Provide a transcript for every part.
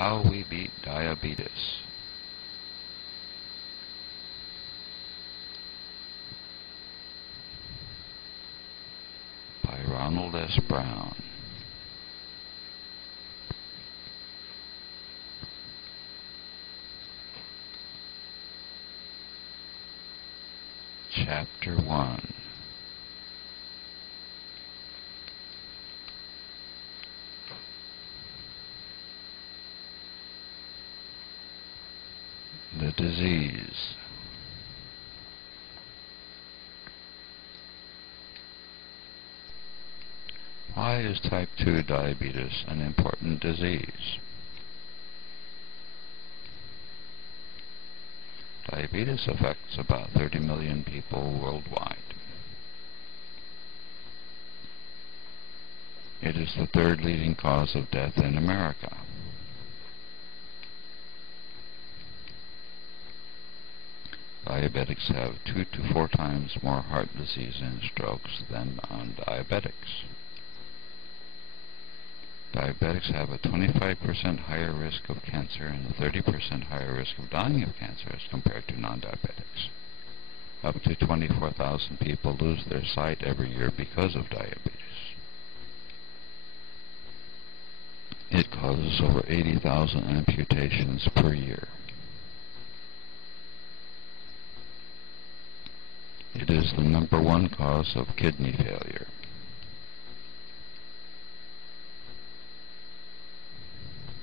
How We Beat Diabetes by Ronald S. Brown. Chapter 1. The disease. Why is type 2 diabetes an important disease? Diabetes affects about 30 million people worldwide. It is the third leading cause of death in America. Diabetics have 2 to 4 times more heart disease and strokes than non-diabetics. Diabetics have a 25% higher risk of cancer and a 30% higher risk of dying of cancer as compared to non-diabetics. Up to 24,000 people lose their sight every year because of diabetes. It causes over 80,000 amputations per year. It is the #1 cause of kidney failure.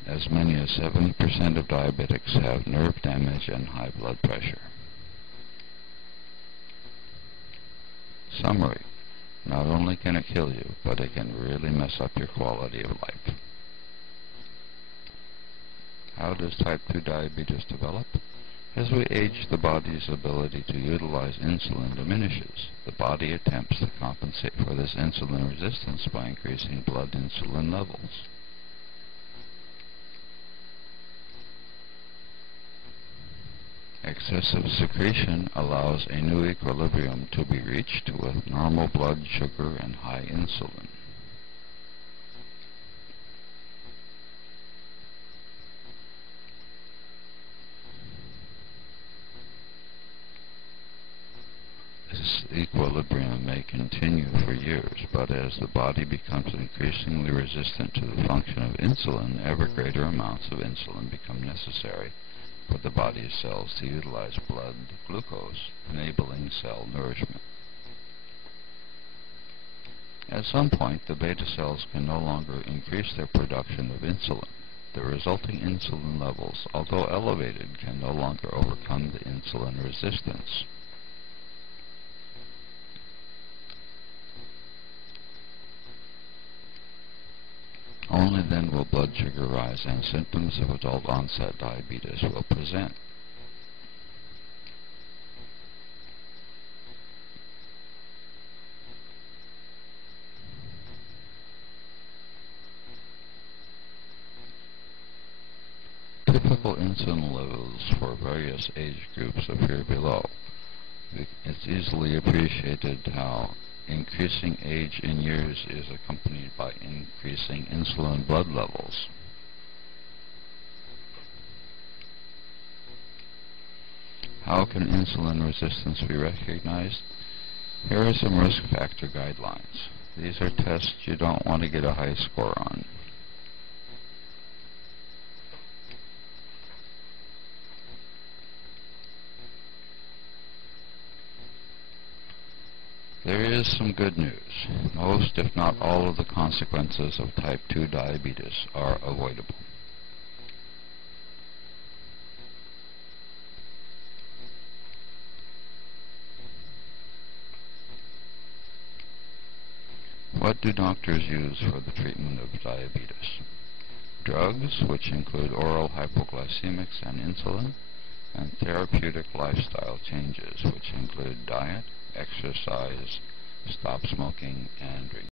As many as 70% of diabetics have nerve damage and high blood pressure. Summary: not only can it kill you, but it can really mess up your quality of life. How does type 2 diabetes develop? As we age, the body's ability to utilize insulin diminishes. The body attempts to compensate for this insulin resistance by increasing blood insulin levels. Excessive secretion allows a new equilibrium to be reached with normal blood sugar and high insulin. This equilibrium may continue for years, but as the body becomes increasingly resistant to the function of insulin, ever greater amounts of insulin become necessary for the body's cells to utilize blood glucose, enabling cell nourishment. At some point, the beta cells can no longer increase their production of insulin. The resulting insulin levels, although elevated, can no longer overcome the insulin resistance. Only then will blood sugar rise and symptoms of adult-onset diabetes will present. Typical insulin levels for various age groups appear below. It's easily appreciated how increasing age in years is accompanied by increasing insulin blood levels. How can insulin resistance be recognized? Here are some risk factor guidelines. These are tests you don't want to get a high score on. There is some good news. Most, if not all, of the consequences of type 2 diabetes are avoidable. What do doctors use for the treatment of diabetes? Drugs, which include oral hypoglycemics and insulin, and therapeutic lifestyle changes, which include diet, exercise, stop smoking, and drinking.